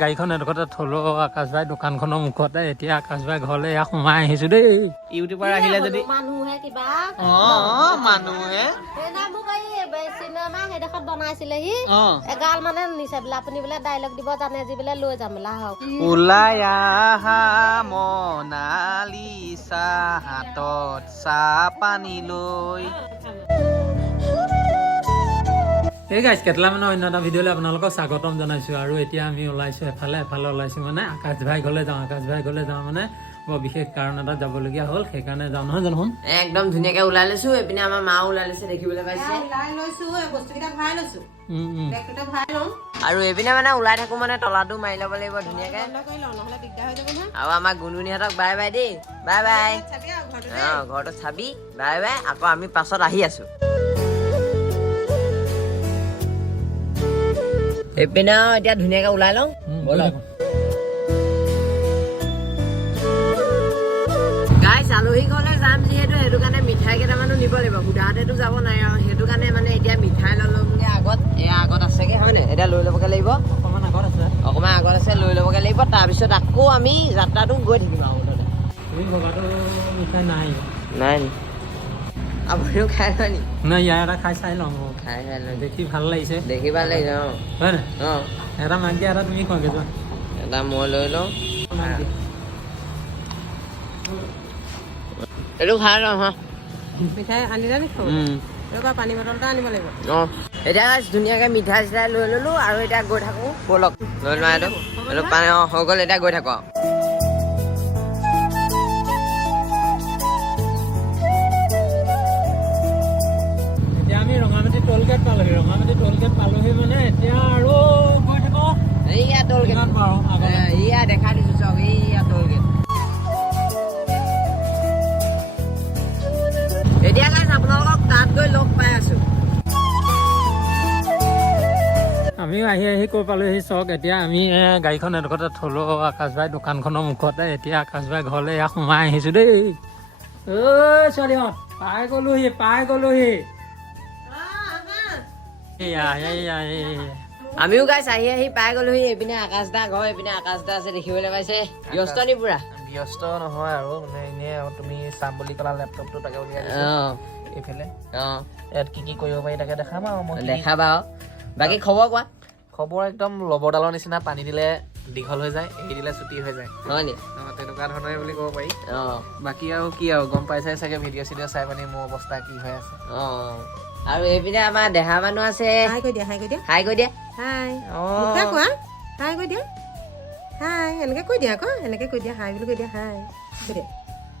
গাড়ীখন এডোখৰতে থলো আকাশবাই দোকানখনৰ মুখতে এতিয়া আকাশবাই ঘৰলৈ এয়া সোমাই আহিছো দেই। ইউটিউবাৰ আহিলে যদি মানুহে কিবা অ মানুহে। সেইদিনা মোক এই চিনেমা সেইডোখৰত বনাইছিলেহি অ। এগাল মানে নিছে বোলে আপুনি বোলে ডাইলগ দিব জানে যি বোলে লৈ যাম বোলে আহক। ওলাই আহা মনালিছা হাতত চাহ পানী লৈ। এই গাইজ কেটলা মানে অন্য এটা ভিডিঅ'লৈ আপোনালোকক স্বাগতম জনাইছোঁ। আৰু এতিয়া আমি ওলাইছোঁ এফালে এফালে ওলাইছোঁ মানে আকাশ ভাই ঘৰলৈ যাওঁ আকাশ ভাই ঘৰলৈ যাওঁ মানে বৰ বিশেষ কাৰণ এটা যাবলগীয়া হ'ল সেইকাৰণে যাওঁ। নহয় জানো একদম ধুনীয়াকে ওলাই লৈছো এইপিনে আমাৰ মা ওলাই লৈছে দেখিবলৈ পাইছে। আৰু এইপিনে মানে ওলাই থাকো মানে তলাটো মাৰি ল'ব লাগিব ধুনীয়াকে। আৰু আমাৰ গুণগুণিহঁতক বাই বাই দেই বাই বাই। অ ঘৰটো চাবি বাই বাই। আকৌ আমি পাছত আহি আছো। এইপিনে আৰু এতিয়া ধুনীয়াকে ওলাই লওঁ ব'লক আলহী ঘৰলৈ যাম যিহেতু সেইটো কাৰণে মিঠাই কেইটামানো নিব লাগিব সুধাতেতো যাব নাই আৰু সেইটো কাৰণে মানে এতিয়া মিঠাই লৈ ল'মগে আগত এয়া আগত আছেগে হয় নাই এতিয়া লৈ ল'বগে লাগিব অকণমান আগত আছে অকণমান আগত আছে লৈ ল'বগে লাগিব তাৰপিছত আকৌ আমি যাত্ৰাটো গৈ থাকিম আৰু মুঠতে নাই নাই আপুনিও খাই লয় নি নাই ইয়াৰ এটা খাই চাই লওঁ আকৌ। খাই খাই লয় দেখি ভাল লাগিছে। দেখি ভাল লাগিছে অঁ। হয় নাই অঁ। এটা মাক দিয়া এটা তুমি খোৱাগে যোৱা। এটা মই লৈ লওঁ। এইটো খাই লওঁ হা। মিঠাই আনিলা নি খাব ৰ'বা পানী বটল এটা আনিব লাগিব। অঁ। এতিয়া ধুনীয়াকৈ মিঠাই চিঠাই লৈ ল'লোঁ আৰু এতিয়া গৈ থাকোঁ ব'লক। লৈ লোৱা এইটো। এইটো পানী অঁ হৈ গ'ল এতিয়া গৈ থাকোঁ আৰু। গেট মানে এতিয়া আৰু গৈ থাকো এইয়া ট'ল গেট কিমান পাৰোঁ আগলৈ এইয়া দেখাই দিছোঁ চাওক এইয়া ট'ল গেট এতিয়া guys আপোনালোকক তাত গৈ লগ পাই আছোঁ। আমিও আহি আহি কৈ পালোহি চক এতিয়া আমি গাড়ীখন এডোখৰতে থলো আকাশবাই দোকানখনৰ মুখতে এতিয়া আকাশবাই ঘৰলৈ এয়া সোমাই আহিছো দেই। ঐ ছোৱালীহঁত পাই গলোহি পাই গলোহি। আমিও গাইছ আহি আহি পাই গ'লোহি এইপিনে আকাশ দা ঘৰ এইপিনে আকাশ দা আছে দেখিবলৈ পাইছে। ব্যস্ত নি পুৰা? ব্যস্ত নহয় আৰু মানে এনেই আৰু তুমি চাম বুলি ক'লা লেপটপটো তাকে উলিয়াই অঁ। এইফালে। অঁ। ইয়াত কি কি কৰিব পাৰি তাকে দেখাম আৰু মই দেখাবা আৰু। বাকী খবৰ কোৱা? খবৰ একদম লবৰডালৰ নিচিনা পানী দিলে দীঘল হৈ যায় এৰি দিলে চুটি হৈ যায়। হয় নি? অ, তেনেকুৱা ধৰণৰে বুলি ক'ব পাৰি। অঁ। বাকী আৰু কি আৰু গম পাইছাই চাগে ভিডিঅ' চিডিঅ' চাই পানি মোৰ অৱস্থা কি হৈ আছে। অঁ আৰু এইপিনে আমাৰ দেহা মানুহ আছে। হাই কৈ দিয়া হাই কৈ দিয়া। হাই কৈ দিয়া। হাই। অঁ। কোৱা। হাই কৈ দিয়া। হাই এনেকে কৈ দিয়া আকৌ এনেকে কৈ দিয়া হাই বুলি কৈ দিয়া হাই। কৈ দিয়া।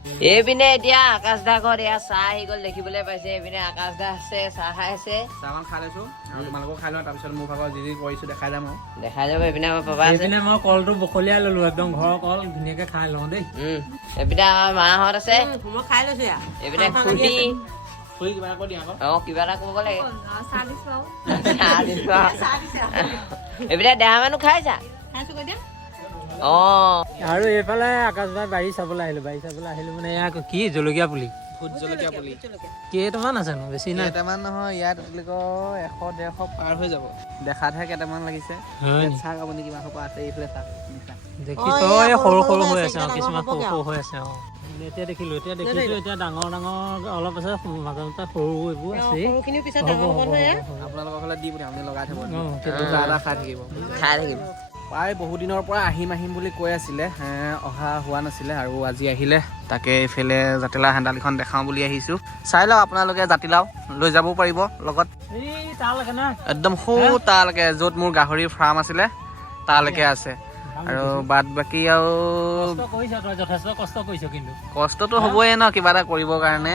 এইপিনে এতিয়া আকাশ দা ঘৰত এয়া চাহ আহি গ'ল দেখিবলৈ পাইছে। এইপিনে আকাশ দা আছে চাহ খাই আছে। চাহমান খাই লৈছো। আৰু তোমালোকক খাই লওঁ তাৰপিছত মোৰ ভাগৰ যি যি কৰিছো দেখাই যাম আৰু। দেখাই যাব এইপিনে আমাৰ পাপা এইপিনে মই কলটো বখলিয়াই ললো একদম ঘৰৰ কল ধুনীয়াকে খাই লওঁ দেই। উম এইপিনে আমাৰ মাহঁত আছে। মই খাই লৈছো এইপিনে খুৰী খুৰী কিবা এটা কৈ দিয়া আকৌ। অঁ কিবা এটা ক'ব লাগে। এইপিনে দেহা মানুহ খাইছা খাইছো কৈ দিয়া। অঁ। আৰু এইফালে আকাশবাই বাৰী চাবলৈ আহিলো বাৰী চাবলৈ আহিলো মানে এয়া কি জলকীয়া পুলি? ভোট জলকীয়া পুলি। কেইটামান আছেনো বেছি নাই? কেইটামান নহয় ইয়াত বুলি কয় এশ ডেৰশ পাৰ হৈ যাব। দেখাতহে কেইটামান লাগিছে? চাহ আপুনি কিমান সোপা আছে এইফালে চাহ নিচা। দেখিছো অ, এই এয়া সৰু সৰু সৰু হৈ হৈ আছে আছে, অ, এতিয়া কিছুমান ডাঙৰ সৰু হ'বগে সৰু হৈ আছে অ। এতিয়া দেখিলো এতিয়া দেখিছো এতিয়া ডাঙৰ ডাঙৰ অলপ আছে মাজে মাজে সৰু এইবোৰ আছে সৰুখিনিৰ পিছত ডাঙৰ হ'ব নহয় এয়া। আপোনালোকৰ ফালে দি পঠিয়াম আপুনি লগাই থ'ব। অ, দুটা এটা খাই থাকিব। খাই থাকিম প্ৰায় বহু দিনৰ পৰা আহিম আহিম বুলি কৈ আছিলে। অহা হোৱা নাছিলে আৰু আজি আহিলে। তাকে এইফালে জাতিলাও হেন্দালিখন দেখাওঁ বুলি আহিছোঁ। চাই লওক আপোনালোকে জাতিলাও লৈ যাবও পাৰিব লগত। একদম সৰু তালৈকে য'ত মোৰ গাহৰিৰ ফাৰ্ম আছিলে তালৈকে আছে। আৰু বাদ বাকী আৰু কষ্টটো হ'বই ন কিবা এটা কৰিবৰ কাৰণে।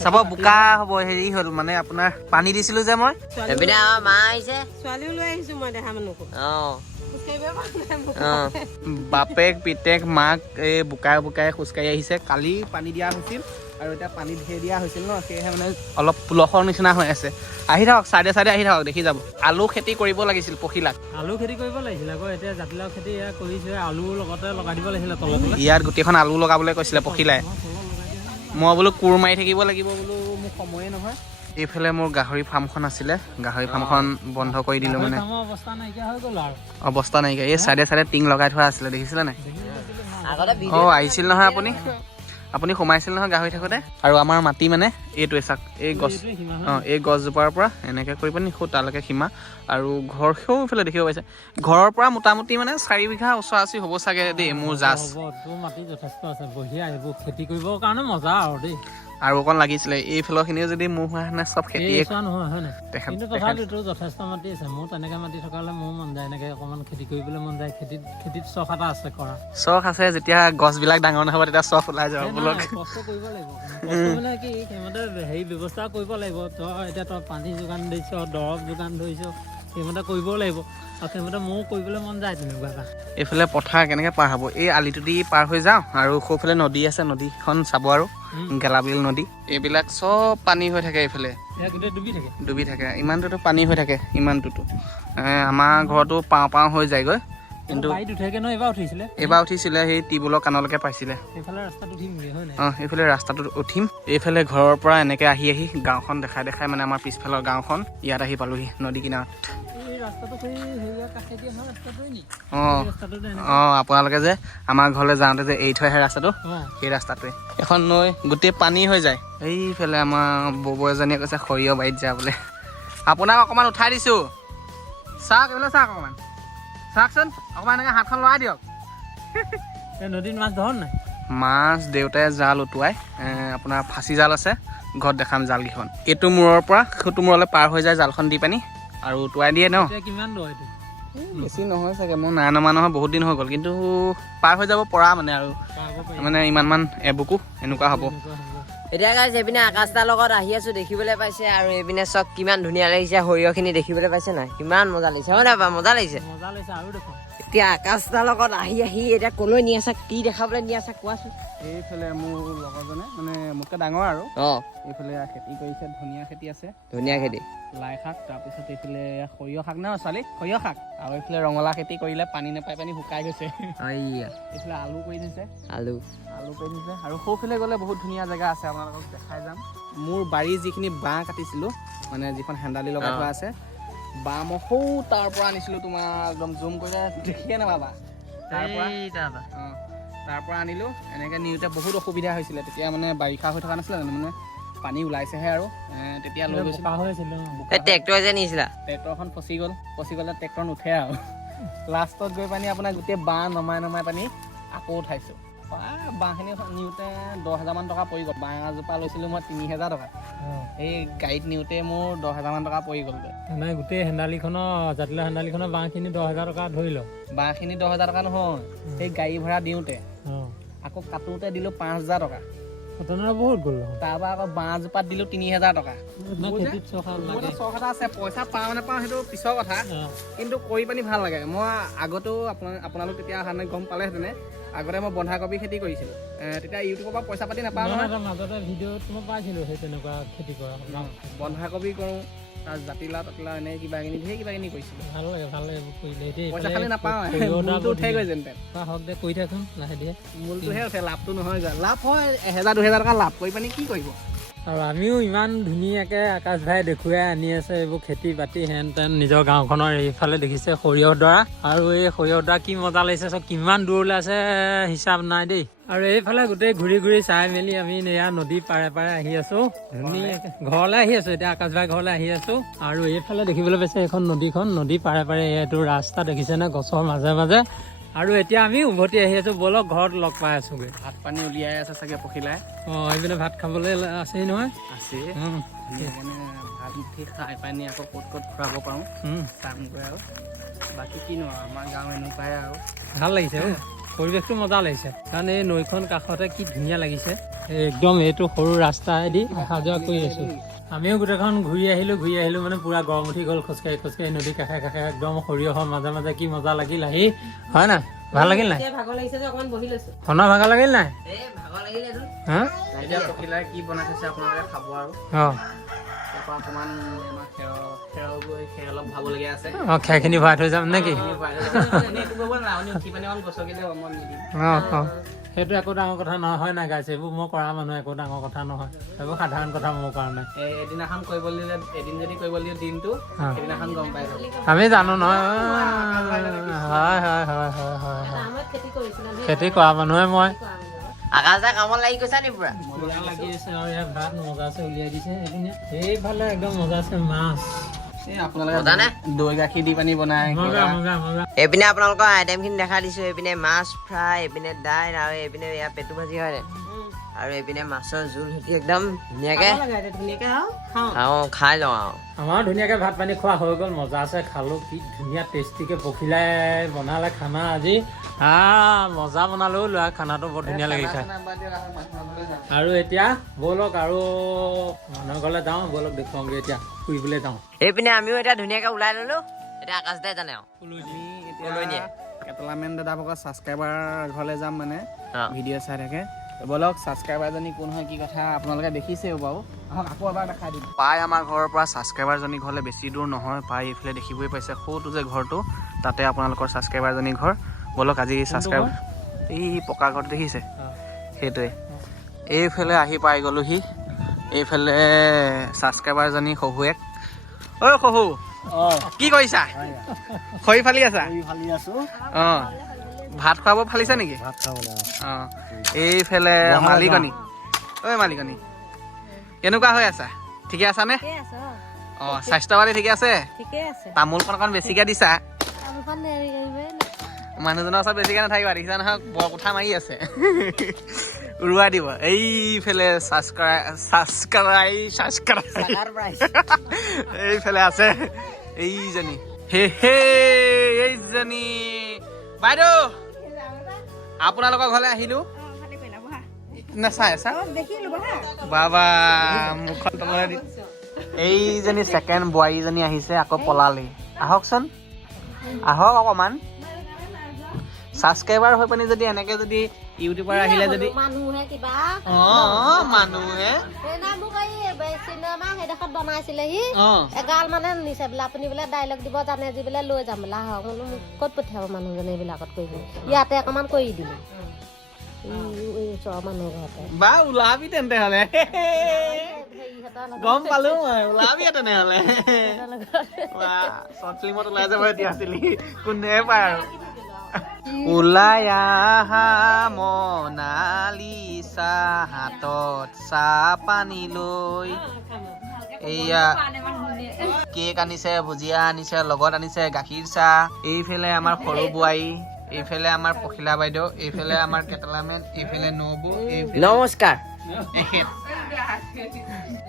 চাব বোকা হ'ব হেৰি হ'ল মানে আপোনাৰ পানী দিছিলোঁ যে মই। এইপিনে আমাৰ মা আহিছে। বাপেক পিতেক মাক এই বোকাই বোকাই খোজকাঢ়ি আহিছে। কালি পানী দিয়া হৈছিল। আৰু এতিয়া পানী ধেৰ দিয়া হৈছিল ন সেয়েহে মানে অলপ পুলসৰ নিচিনা হৈ আছে। আহি থাকক চাইডে চাইডে আহি থাকক দেখি যাব। আলু খেতি কৰিব লাগিছিল পখিলাক। আলু খেতি কৰিব লাগিছিল আকৌ এতিয়া জাতিলাও খেতি এয়া কৰিছে আলুৰ লগতে লগাই দিব লাগিছিলে তলে তলে ইয়াত গোটেইখন আলু লগাবলৈ কৈছিলে পখিলাই। মই তলত বোলো কোৰ মাৰি থাকিব লাগিব বোলো মোক সময়ে নহয়। এইফালে মোৰ গাহৰি ফাৰ্মখন আছিলে গাহৰি ফাৰ্মখন বন্ধ কৰি দিলোঁ মানে। অৱস্থা নাইকিয়া এই চাইডে চাইডে টিং লগাই থোৱা আছিলে দেখিছিলে নাই? আগতে অঁ আহিছিল নহয় আপুনি? আপুনি সোমাইছিল নহয় গাহৰি থাকোঁতে? আৰু আমাৰ মাটি মানে এইটোৱে চাওক এই গছ। অঁ এই গছজোপাৰ পৰা এনেকৈ কৰি পিনি সৌ তালৈকে সীমা। আৰু ঘৰ সেও এইফালে দেখিব পাইছে। ঘৰৰ পৰা মোটামুটি মানে চাৰি বিঘা ওচৰা ওচৰি হ'ব চাগে দেই মোৰ জাজ মাটি যথেষ্ট আছে বঢ়িয়া এইবোৰ খেতি কৰিবৰ কাৰণে মজা আৰু দেই। আৰু অকণ লাগিছিলে। এইফালৰখিনিও যদি মোৰ হোৱা চব এই খেতিয়ে নাই? কিন্তু দেখা তথাপিতো যথেষ্ট মাটি আছে। মোৰ তেনেকৈ মাটি থকা হ'লে মোৰ মন যায়। এনেকৈ অকণমান খেতি কৰিবলৈ মন যায়। খেতিত খেতিত চখ এটা আছে কৰা। চখ আছে যেতিয়া গছবিলাক ডাঙৰ নহ'ব তেতিয়া চখ ওলাই যাব এই বোলক। কষ্ট কৰিব লাগিব। মানে কি? সেইমতে হেৰি ব্যৱস্থা কৰিব লাগিব। তই এতিয়া তই পানী যোগান দিছ দৰৱ যোগান ধৰিছ সেইমতে কৰিবও লাগিব। আৰু সেইমতে মোৰো কৰিবলৈ মন যায় তেনেকুৱা এটা। এইফালে পথাৰ কেনেকৈ পাৰ হ'ব? এই আলিটো দি পাৰ হৈ যাওঁ আৰু সৌফালে নদী আছে নদীখন চাব আৰু। গেলাবিল নদী। এইবিলাক চব পানী হৈ থাকে এইফালে। ডুবি থাকে। ডুবি থাকে। ইমানটোতো পানী হৈ থাকে ইমানটোতো। আমাৰ ঘৰতো পাওঁ পাওঁ হৈ যায়গৈ। কিন্তু এইবাৰ উঠিছিলে। সেই টিউবৱেলৰ কাণলৈকে পাইছিলে। অঁ এইফালে ৰাস্তাটোত উঠিম। এইফালে ঘৰৰ পৰা এনেকৈ আহি আহি গাঁওখন দেখাই দেখাই মানে আমাৰ পিছফালৰ গাঁওখন ইয়াত আহি পালোহি নদী কিনাৰত। অঁ। আপোনালোকে যে আমাৰ ঘৰলৈ যাওঁতে যে এৰি থৈ আহে ৰাস্তাটো সেই ৰাস্তাটোৱে। এখন নৈ গোটেই পানী হৈ যায়। এইফালে আমাৰ ববৌ এজনীয়ে কৈছে সৰিয়হ বাৰীত যা বোলে। আপোনাক অকণমান উঠাই দিছোঁ। চাওক এইফালে চাওক অকণমান। চাওকচোন অকণমান এনেকৈ হাতখন লৰাই দিয়ক। নদীত মাছ ধৰ নাই? মাছ দেউতাই জাল উটুৱাই আপোনাৰ ফাঁচি জাল আছে ঘৰত দেখাম জালকেইখন। এইটো মূৰৰ পৰা সেইটো মূৰলৈ পাৰ হৈ যায় জালখন দি পানি। আৰু উটুৱাই দিয়ে ন? কিমান দ এইটো? বেছি নহয় চাগে মই নাই নমা নহয় বহুত দিন হৈ গ'ল। কিন্তু পাৰ হৈ যাব পৰা মানে আৰু। মানে ইমানমান এবুকু এনেকুৱা হ'ব। এতিয়া গাইছ এইপিনে আকাশটাৰ লগত আহি আছো দেখিবলৈ পাইছে আৰু এইপিনে চব কিমান ধুনীয়া লাগিছে সৰিয়হখিনি দেখিবলৈ পাইছে নাই? কিমান মজা লাগিছে হয় নাই মজা লাগিছে। মজা লাগিছে আৰু দেখোন। এতিয়া আকাশটাৰ লগত আহি আহি এতিয়া কলৈ নি আছা কি দেখাবলৈ নি আছা কোৱাচোন। এইফালে মোৰ লগৰজনে মানে মোতকৈ ডাঙৰ আৰু। অঁ। এইফালে খেতি কৰিছে ধনিয়া খেতি আছে। ধুনীয়া খেতি? লাই শাক তাৰপিছত এইফালে সৰিয়হ শাক নহয় ছোৱালী? সৰিয়হ শাক। আৰু এইফালে ৰঙালাও খেতি কৰিলে পানী নাপাই পানী শুকাই গৈছে। এইফালে আলু কৰি থৈছে। আলু। আলু কৰি থৈছে। আৰু সৌফালে গ'লে বহুত ধুনীয়া জেগা আছে আপোনালোকক দেখাই যাম। মোৰ বাৰীৰ যিখিনি বাঁহ কাটিছিলোঁ মানে যিখন হেন্দালি লগাই থোৱা আছে বাঁহ মই সৌ তাৰ পৰা আনিছিলোঁ তোমাৰ একদম জুম কৰিলে দেখিয়ে নাপাবা। তাৰ পৰা অঁ তাৰ পৰা আনিলোঁ। এনেকৈ নিওঁতে বহুত অসুবিধা হৈছিলে। তেতিয়া মানে বাৰিষা হৈ থকা নাছিলে জানো মানে পানী ওলাইছেহে আৰু। তেতিয়া লৈ গৈছিলোঁ। ট্ৰেক্টৰ যে নিছিলা ট্ৰেক্টৰখন ফচি গ'ল। ফচি গ'লে ট্ৰেক্টৰ নুঠে আৰু। লাষ্টত গৈ পানি আপোনাৰ গোটেই বাঁহ নমাই নমাই পানি আকৌ উঠাইছোঁ। প্ৰায় বাঁহখিনি নিওঁতে দহ হাজাৰমান টকা পৰি গ'ল। বাঁহ এজোপা লৈছিলোঁ মই তিনি হেজাৰ টকা। এই গাড়ীত নিওঁতে মোৰ দহ হাজাৰমান টকা পৰি গ'লগৈ মানে গোটেই হেন্দালিখনৰ জাতিলা হেন্দালিখনৰ বাঁহখিনি দহ হাজাৰ টকা ধৰি লওঁ। বাঁহখিনি দহ হাজাৰ টকা নহয় সেই গাড়ী ভাড়া দিওঁতে। আকৌ কাটোতে দিলোঁ পাঁচ হাজাৰ টকা বহুত গ'ল। তাৰপৰা আকৌ বাঁহজোপাত দিলোঁ তিনি হেজাৰ টকা চখা এটা আছে পইচা পাওঁ নাপাওঁ সেইটো পিছৰ কথা। কিন্তু কৰি পানি ভাল লাগে। মই আগতেও আপোনালোক তেতিয়া অহা নাই গম পালেহেঁতেনে। আগতে মই বন্ধাকবি খেতি কৰিছিলোঁ। তেতিয়া ইউটিউবৰ পৰা পইচা পাতি নাপাওঁ মাজতে ভিডিঅ'ত মই পাইছিলোঁ সেই তেনেকুৱা খেতি কৰা। বন্ধাকবি কৰোঁ তাৰ জাতিলাও তাতিলাও এনে কিবা কিনি ধেৰ কিবা কিনি কৰিছিলোঁ। ভাল লাগে ভাল লাগে কৰিলে। দেই পইচা খালি নাপাওঁ মূলটো উঠেগৈ ধুনীয়া। যেন হওক দে কৰি থাকোন লাহে ধীৰে। মূলটোহে উঠে লাভটো নহয় লাভ হয় এহেজাৰ দুহেজাৰ টকা লাভ। কৰি পানি কি কৰিব? আৰু আমিও ইমান ধুনীয়াকৈ আকাশ ভাই দেখুৱাই আনি আছে এইবোৰ খেতি বাতি হেন তেন নিজৰ গাঁওখনৰ এইফালে দেখিছে সৰিয়হ ডৰা আৰু এই সৰিয়হ ডৰা কি মজা লাগিছে চব কিমান দূৰলৈ আছে হিচাপ নাই দেই। আৰু এইফালে গোটেই ঘূৰি ঘূৰি চাই মেলি আমি এয়া নদী পাৰে পাৰে আহি আছো। ধুনীয়াকৈ ঘৰলৈ আহি আছো এতিয়া আকাশ ভাই ঘৰলৈ আহি আছো। আৰু এইফালে দেখিবলৈ পাইছে এইখন নদীখন নদী পাৰে পাৰে এইটো ৰাস্তা দেখিছেনে গছৰ মাজে মাজে। আৰু এতিয়া আমি উভতি আহি আছো। বলক ঘৰত লগ পাই আছোগৈ। ভাত পানী উলিয়াই আছে চাগে পখিলাই। অঁ এইপিনে ভাত খাবলৈ আছেই নহয়। আছে ভাত মুঠি খাই পানি আকৌ ক'ত ক'ত ফুৰাব পাৰোঁ। উম। কাম কৰে আৰু। বাকী কিনো আৰু আমাৰ গাঁও এনেকুৱাই আৰু। ভাল লাগিছে অ' পৰিৱেশটো মজা লাগিছে। কাৰণ এই নৈখন কাষতে কি ধুনীয়া লাগিছে। একদম এইটো সৰু ৰাস্তাইদি অহা যোৱা কৰি আছো। আমিও গোটেইখন ঘূৰি আহিলোঁ ঘূৰি আহিলোঁ মানে পূৰা গৰম উঠি গ'ল খোজকাঢ়ি খোজকাঢ়ি নদীৰ কাষে কাষে একদম সৰিয়হৰ মাজে মাজে কি মজা লাগিল আহি। হয় না? ভালো লাগিল নাই? শুনা ভাগৰ লাগিল নাই? খেৰখিনি ভৰাই থৈ যাম নে নেকি সেইটো একো ডাঙৰ কথা নহয় হয় নাই গাইছে এইবোৰ মই কৰা মানুহ একো ডাঙৰ কথা নহয়। এইবোৰ সাধাৰণ কথা মোৰ কাৰণে। এই এদিনাখন কৰিব দিলে এদিন যদি কৰিব দিয়ে দিনটো। সেইদিনাখন গম পাই যাব। আমি জানো নহয়। হয় হয় হয় হয় হয় হয়। খেতি কৰা মানুহে মই। আকাশ দা কামত লাগি গৈছা নি পুৰা? লাগি আছে আৰু ইয়াত ভাত মজাছে উলিয়াই দিছে। এইপিনে এইফালে একদম মাছ মজা নে? দৈ এইপিনে আপোনালোকৰ আইটেমখিনি দেখাই দিছো এইপিনে মাছ ফ্ৰাই এইপিনে দাইল আৰু এইপিনে ইয়াৰ পেটু ভাজি হয় আৰু এইপিনে মাছৰ জোল সৈতে একদম ধুনীয়াকে খাওঁ। খাওঁ। খাই লওঁ আৰু। আমাৰ ধুনীয়াকৈ ভাত পানী খোৱা হৈ গ'ল মজা আছে খালোঁ কি ধুনীয়া টেষ্টিকৈ পখিলাই বনালে খানা আজি। হা মজা বনালেও লোৱা খানাটো বৰ ধুনীয়া লাগিছে। আৰু এতিয়া ব'লক আৰু মানুহৰ ঘৰলৈ যাওঁ ব'লক দেখুৱাওঁগৈ এতিয়া ফুৰিবলৈ যাওঁ। এইপিনে আমিও এতিয়া ধুনীয়াকে ওলাই ললো এতিয়া আকাশ দাই জানে আৰু। কেটলামেন দাদা ভাগৰ ছাবস্ক্ৰাইবাৰ ঘৰলৈ যাম মানে। ভিডিঅ' চাই থাকে। ব'লক ছাবস্ক্ৰাইবাৰজনী কোন হয় কি কথা আপোনালোকে দেখিছেও বাৰু। আহক আকৌ এবাৰ দেখাই দিম। পাই আমাৰ ঘৰৰ পৰা ছাবস্ক্ৰাইবাৰজনী ঘৰলৈ বেছি দূৰ নহয় পাই এইফালে দেখিবই পাইছে সৌটো যে ঘৰটো তাতে আপোনালোকৰ ছাবস্ক্ৰাইবাৰজনী ঘৰ। ব'লক আজি ছাবস্ক্ৰাইব এই পকা ঘৰটো দেখিছে? সেইটোৱে। এইফালে আহি পাই গ'লোহি এইফালে ছাবস্ক্ৰাইবাৰজনী শহুৱেক ঐ শহু। কি কৰিছা? খৰি ফালি আছা। অঁ। ভাত খুৱাব ফালিছা নেকি? অঁ এইফালে মালিকনী। ঐ মালিকনী। কেনেকুৱা হৈ আছা? ঠিকে আছা নে? ঠিকে আছে অ। স্বাস্থ্য পাতি ঠিকে আছে? তামোলখন অকণ বেছিকৈ দিছা। মানুহজনৰ ওচৰত বেছিকৈ নাথাকিবা দেখিছা নহয় বৰ কথা মাৰি আছে। উৰুৱাই দিব। এইফালে ছাবস্ক্ৰাই ছাবস্ক্ৰাই ছাবস্ক্ৰাই এইফালে আছে এইজনী। হে হে এইজনী। বাইদেউ! আপোনালোকৰ ঘৰলৈ আহিলো? নাচাই চা বাবা মুখখন তললৈ দি এইজনী ছেকেণ্ড বোৱাৰীজনী আহিছে আকৌ পলালি। আহকচোন। আহক অকণমান। ছাবস্ক্ৰাইবাৰ হৈ পিনি যদি এনেকে যদি ইউটিউবাৰ আহিলে যদি মানুহে কিবা। অঁ মানুহে। সেইদিনা মোক এই চিনেমা সেইডোখৰত বনাইছিলেহি অঁ। এগাল মানে নিছে বোলে আপুনি বোলে ডাইলগ দিব জানে যি বোলে লৈ যাম বোলে। আহক বোলো মোক ক'ত পঠিয়াব মানুহজনে এইবিলাকত কৰিব ইয়াতে অকণমান কৰি দিলোঁ। ই- এই ওচৰৰ মানুহ ঘৰতে। বা ওলাবি তেন্তে হ'লে হেৰিহঁতৰ লগত- গম পালো মই ওলাবি তেনেহ'লে। ফিল্মত ওলাই যাব এতিয়া কোনে পায় আৰু? ওলাই আহা মনালিচা হাতত চাহ পানী লৈ। এয়া কেক আনিছে ভুজিয়া আনিছে লগত আনিছে গাখীৰ চাহ। এইফালে আমাৰ সৰু বোৱাৰী এইফালে আমাৰ পখিলা বাইদেউ এইফালে আমাৰ কেটেলামেন এইফালে নবৌ নমস্কাৰ।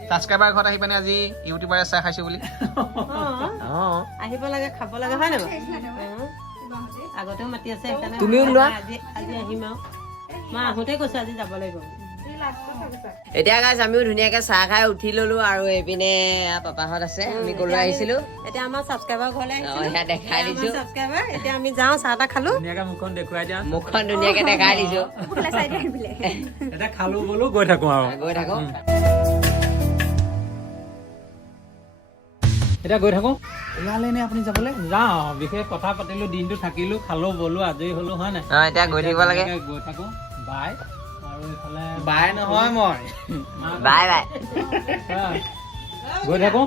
ছাবস্ক্ৰাইবাৰ ঘৰত আহি পিনে আজি? ইউটিউবাৰে চাহ খাইছো বুলি। অঁ আহিব লাগে খাব লাগে হয় নাই বাৰু? আগতেও মাতি আছে তুমিও লোৱা। আজি আহিম আৰু। মই আহোঁতে কৈছো আজি যাব লাগিব। এতিয়া গাইছ আমিও ধুনীয়াকে চাহ খাই উঠি ললো আৰু এইপিনে পাপাহঁত আছে আমি কলৈ আহিছিলো? এতিয়া আমাৰ ছাবস্ক্ৰাইবাৰ ঘৰলৈ দেখাই দিছো। ছাবস্ক্ৰাইবাৰ এতিয়া আমি যাওঁ চাহ তাহ খালো। মুখখন দেখুৱাই দিয়া। মুখখন ধুনীয়াকে দেখাই দিছো। এতিয়া খালোঁ বোলো গৈ থাকোঁ আৰু। গৈ থাকো। এতিয়া গৈ থাকোঁ। ওলালে নে আপুনি যাবলৈ? যাওঁ বিশেষ কথা পাতিলোঁ দিনটো থাকিলোঁ খালোঁ বলো আজৰি হ'লোঁ হয় নাই? অঁ এতিয়া গৈ থাকিব লাগে। গৈ থাকোঁ বাই। আৰু এইফালে বাই নহয় মই। Bye bye. গৈ থাকোঁ।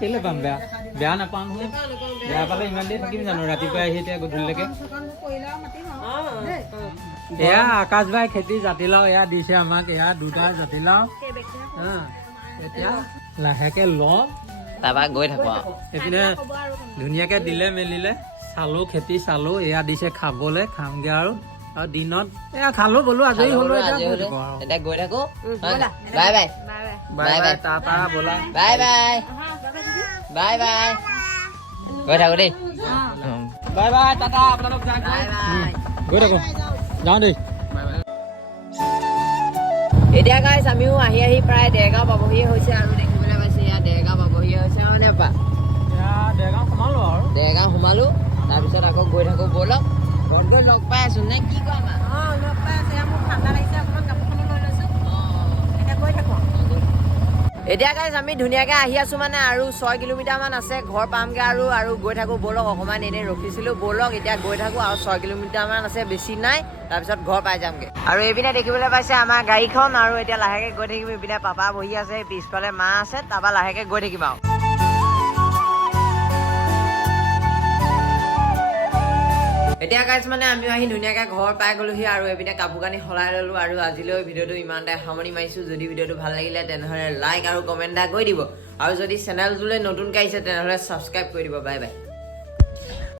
কেলে পাম? বেয়া বেয়া নাপাওঁ নহয়। বেয়া পালে ইমান দেৰি থাকিম জানো? ৰাতিপুৱা আহি এতিয়া গধূলিলৈকে। এয়া আকাশ বাই খেতি জাতিলাও এয়া দিছে আমাক এয়া দুটা জাতিলাও হা। এতিয়া লাহেকে ল'ম তাৰপৰা গৈ থাকো আৰু এইপিনে ধুনীয়াকে দিলে মেলিলে। চালো খেতি চালো এয়া দিছে খাবলে খামগে আৰু। আৰু দিনত এয়া খালো বলো আজৰি হলো এতিয়া গৈ। থাকো। Bye bye. Bye bye. Tata ব'লা। Bye bye. Bye bye. গৈ থাকো দেই। বাই বাই টাটা আপোনালোক গৈ। থাকো। যাওঁ দেই। এতিয়া গাইছ আমিও আহি আহি প্ৰায় দেৰগাঁও পাবহিয়ে হৈছে আৰু হৈছে দেৰগাঁও সোমালো আৰু। দেৰগাঁও সোমালো তাৰপিছত আকৌ গৈ থাকো ব'লক। ঘৰত গৈ লগ পাই আছো নে কি অঁ লগ পাই আছে। মোৰ ঠাণ্ডা লাগিছে অকণমান কাপোৰখনো লৈ লৈছোঁ। এতিয়া গৈ থাকোঁ এতিয়া গাইজ আমি ধুনীয়াকৈ আহি আছোঁ মানে আৰু ছয় কিলোমিটাৰমান আছে ঘৰ পামগৈ আৰু আৰু গৈ থাকোঁ ব'লক অকণমান এনেই ৰখিছিলোঁ ব'লক এতিয়া গৈ থাকোঁ আৰু ছয় কিলোমিটাৰমান আছে বেছি নাই তাৰপিছত ঘৰ পাই যামগৈ। আৰু এইপিনে দেখিবলৈ পাইছে আমাৰ গাড়ীখন আৰু এতিয়া লাহেকৈ গৈ থাকিম এইপিনে পাপা বহি আছে পিছফালে মা আছে তাৰপৰা লাহেকৈ গৈ থাকিম আৰু। এতিয়া গাইজ মানে আমিও আহি ধুনীয়াকৈ ঘৰ পাই গ'লোহি আৰু এইপিনে কাপোৰ কানি সলাই ল'লোঁ আৰু আজিলৈ ভিডিঅ'টো ইমানতে সামৰণি মাৰিছোঁ। যদি ভিডিঅ'টো ভাল লাগিলে তেনেহ'লে লাইক আৰু কমেণ্ট এটা কৰি দিব। আৰু যদি চেনেলটোলৈ নতুনকৈ আহিছে তেনেহ'লে ছাবস্ক্ৰাইব কৰি দিব। Bye bye